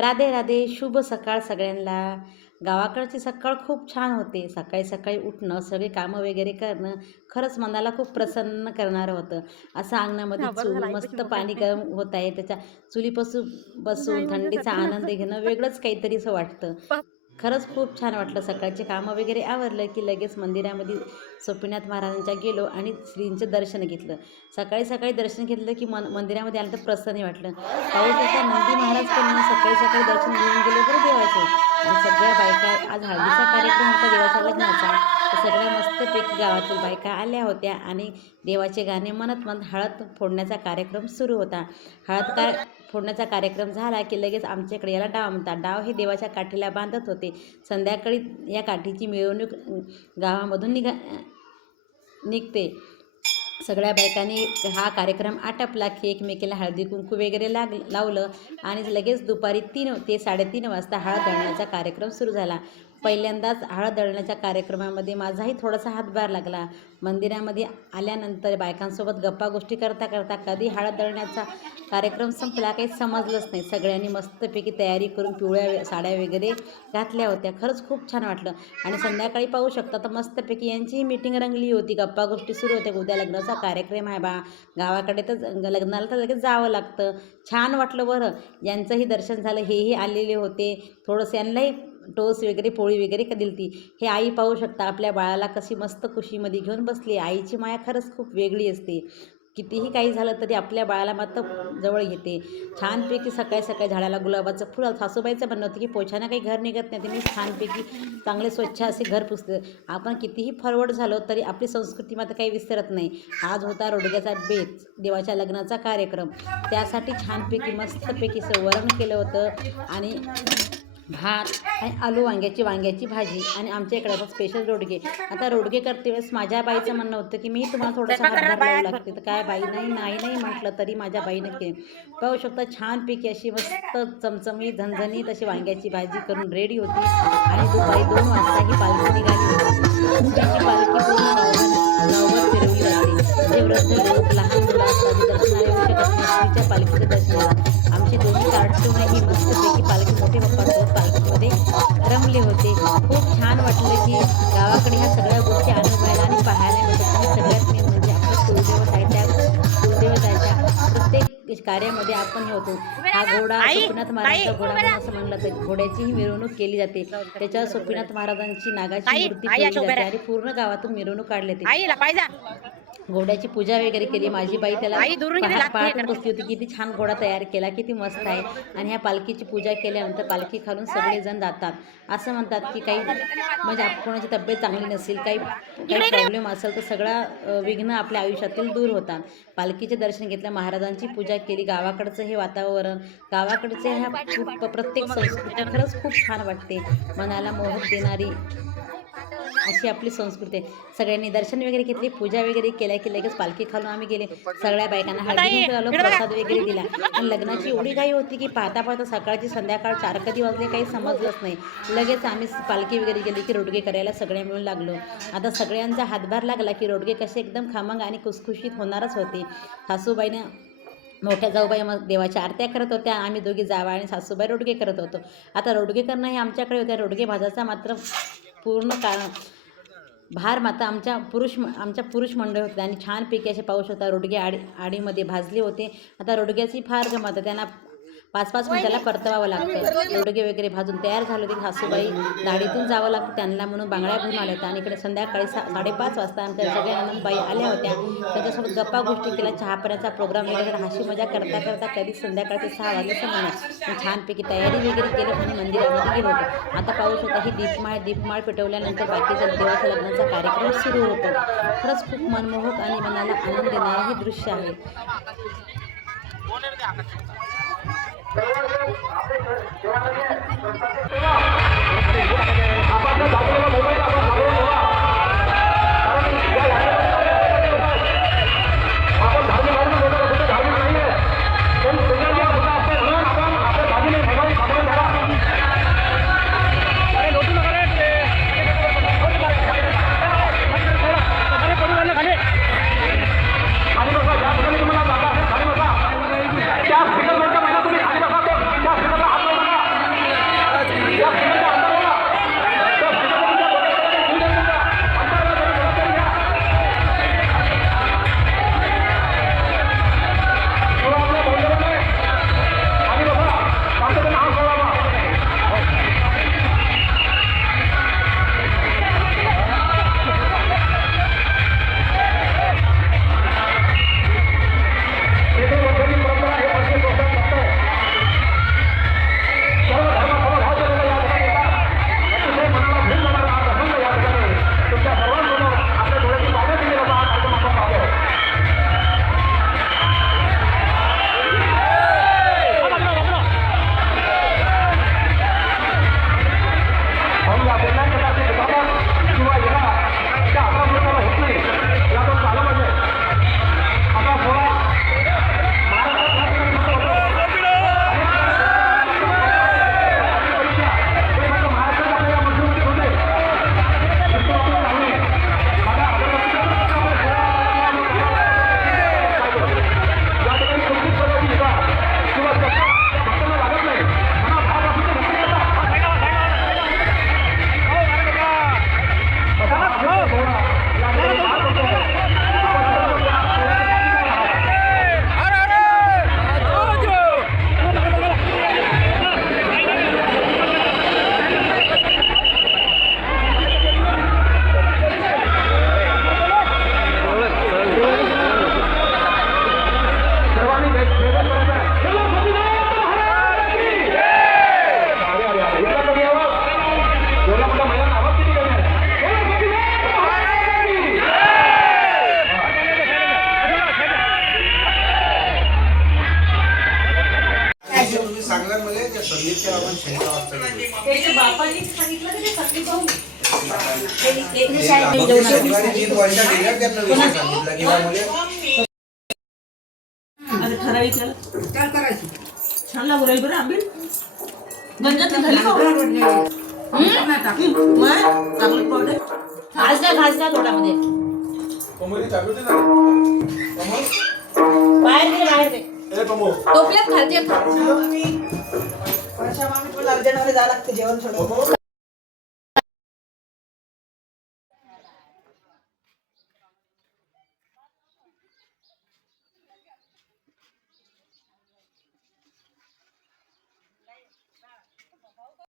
राधे राधे. शुभ सकाळ सगळ्यांना. गावाकडची सकाळ खूप छान होते. सकाळी सकाळी उठणं, सगळे कामं वगैरे करणं खरंच मनाला खूप प्रसन्न करणारं होतं. असं अंगणामध्ये चूल, मस्त पाणी गरम होत आहे, त्याच्या चुलीपासून बसून थंडीचा आनंद घेणं वेगळंच काहीतरी असं वाटतं. खरंच खूप छान वाटलं. सकाळचे कामं वगैरे आवरलं की लगेच मंदिरामध्ये सोपीनाथ महाराजांच्या गेलो आणि श्रींचं दर्शन घेतलं. सकाळी सकाळी दर्शन घेतलं की मंदिरामध्ये आलं तर प्रसन्न वाटलं. पाऊस होता, नंदी महाराज पण सकाळी सकाळी दर्शन घेऊन गेले बरं देवाचे. आणि सगळ्या बायका, आज हळदीचा कार्यक्रम होता देवाच्या लग्नाचा, तर सगळ्या मस्तपैकी गावातील बायका आल्या होत्या आणि देवाचे गाणे म्हणत म्हणत हळद फोडण्याचा कार्यक्रम सुरू होता. फोडण्याचा कार्यक्रम झाला की लगेच आमच्याकडे याला डाव म्हणतात. डाव हे देवाच्या काठीला बांधत होते. संध्याकाळी या काठीची मिरवणूक गावामधून निघते. सगळ्या बायकांनी हा कार्यक्रम आटपला की एकमेकीला हळदी कुंकू वगैरे लावलं आणि लगेच दुपारी 3 ते 3:30 वाजता हळद दळण्याचा कार्यक्रम सुरू झाला. पहिल्यांदाच हळद दळण्याच्या कार्यक्रमामध्ये माझाही थोडासा हातभार लागला. मंदिरामध्ये आल्यानंतर बायकांसोबत गप्पा गोष्टी करता करता कधी हळद दळण्याचा कार्यक्रम संपला काही समजलंच नाही. सगळ्यांनी मस्तपैकी तयारी करून पिवळ्या साड्या वगैरे घातल्या होत्या. खरंच खूप छान वाटलं. आणि संध्याकाळी पाहू शकता तर मस्तपैकी यांचीही मीटिंग रंगली होती. गप्पा गोष्टी सुरू होत्या. उद्या लग्नाचा कार्यक्रम आहे बा, गावाकडे तर लग्नाला तर लगेच जावं लागतं. छान वाटलं बरं. यांचंही दर्शन झालं. हेही आलेले होते. थोडंसं यांनाही टोस वगैरे पोळी वगैरे दिली ती. हे आई पाहू शकता आपल्या बाळाला कशी मस्त खुशीमध्ये घेऊन बसली. आईची माया खरंच खूप वेगळी असते. कितीही काही झालं तरी आपल्या बाळाला मात्र जवळ घेते. छानपैकी सकाळी सकाळी झाडाला गुलाबाचं फुल. सासूबाईचं म्हणणं होतं की पोछानं काही घर निघत नाही, ते मी छानपैकी चांगले स्वच्छ असे घर पुसते. आपण कितीही फॉरवर्ड झालो तरी आपली संस्कृती मात्र काही विसरत नाही. आज होता रोडग्याचा बेत, देवाच्या लग्नाचा कार्यक्रम. त्यासाठी छानपैकी मस्तपैकी वरण केलं होतं आणि भात आणि आलू वांग्याची भाजी आणि आमच्या इकडे स्पेशल रोडगे. आता रोडगे करते वेळेस माझ्या बाईचं म्हणणं होतं की मी तुम्हाला थोडंसं हातभार लावू लागते, तर काय बाई नाही म्हटलं तरी माझ्या बाईनं केली. पाहू शकता छानपैकी अशी मस्त चमचमी झणझणीत अशी वांग्याची भाजी करून रेडी होती. आणि दुपारी 2 वाजता ही पालखी निघाली होती. त्याची पालखी पूर्ण गावभर फिरवली जाते. जे वृद्ध लोक, लहान मुलं असतात ते दर्शनाला येऊ शकत नाही, तिच्या पालखीचं दर्शनाला आमचे दोन्ही कार्टून ही मस्तपैकी पालखी मोठे पप्पासोबत पालखीमध्ये रमले होते. खूप छान वाटलं की गावाकडे ह्या सगळ्या गोष्टी अनुभवायला आणि पाहायला मिळतात. आणि सगळ्यात मेन म्हणजे आपलं कुलदैवत आहे, त्या कुलदैवताच्या प्रत्येक कार्यामध्ये आपण हे होतो. हा घोडा सोपीनाथ महाराजांचा घोडा म्हणून असं म्हणलं तर घोड्याचीही मिरवणूक केली जाते. त्याच्यावर सोपीनाथ महाराजांची नागाची मूर्ती ठेवली जाते आणि पूर्ण गावातून मिरवणूक काढली जाते. घोड्याची पूजा वगैरे केली. माझी बाई त्याला पाहत बसली होती. किती छान घोडा तयार केला, किती मस्त आहे. आणि ह्या पालखीची पूजा केल्यानंतर पालखी खालून सगळेजण जातात. असं म्हणतात की काही म्हणजे कोणाची तब्येत चांगली नसेल, काही प्रॉब्लेम असेल तर सगळा विघ्न आपल्या आयुष्यातील दूर होतात. पालखीचे दर्शन घेतलं, महाराजांची पूजा केली. गावाकडचं हे वातावरण, गावाकडचे ह्या प्रत्येक संस्कृती खरंच खूप छान वाटते. मनाला मोहक देणारी अशी आपली संस्कृती आहे. सगळ्यांनी दर्शन वगैरे घेतली, पूजा वगैरे केल्या की लगेच पालखी खालून आम्ही गेले. सगळ्या बायकांना हळदी कुंकू, प्रसाद वगैरे दिला. आणि लग्नाची एवढी घाई होती की पाहता पाहता सकाळची संध्याकाळ 4 कधी वाजले काही समजलंच नाही. लगेच आम्ही पालखी वगैरे गेली की रोडगे करायला सगळ्या मिळून लागलो. आता सगळ्यांचा हातभार लागला की रोडगे कसे एकदम खमंग आणि खुसखुशीत होणारच होते. सासूबाईने मोठ्या जाऊबाई मग देवाच्या आरत्या करत होत्या. आम्ही दोघी जावा आणि सासूबाई रोडगे करत होतो. आता रोडगे करणं हे आमच्याकडे होत्या. रोडगे भाजाचा मात्र पूर्ण भार माता आमच्या पुरुष मंडळ होते. आणि छानपैकी असे पाऊस होता. रोडगे आडीमध्ये भाजले होते. आता रोडग्याची फार गमत, त्यांना 5-5 मिनिटाला परतवावं लागतं. रोडगे वगैरे भाजून तयार झाले होते. सासूबाई दाढीतून जावं लागतं त्यांना म्हणून बांगड्या भरून आल्या होत्या. आणि इकडे संध्याकाळी 5:30 वाजता आमच्या सगळ्या नंदबाई आल्या होत्या. त्याच्यासोबत गप्पा गोष्टी केल्या, चहापाण्याचा प्रोग्राम वगैरे हाशी मजा करता करता कधी संध्याकाळचे 6 वाजले समजलं. छानपैकी तयारी वगैरे केली आणि मंदिरामध्ये गेलो होतो. आता पाहू शकता ही दीपमाळ पेटवल्यानंतर बाकीच्या देवाच्या लग्नाचा कार्यक्रम सुरू होतो. खरंच खूप मनमोहक आणि मनाला आनंद देणारं हे दृश्य आहे. त्याच्या बापाने सांगितलं की ते सगळी पाहू ठराविक काय करायची छान लागू राहील बरं आंबील गंजात झाली भाजला थोडामध्ये बाहेर दे टोपल्यात खालचे जावं लागतं जेवण थोडं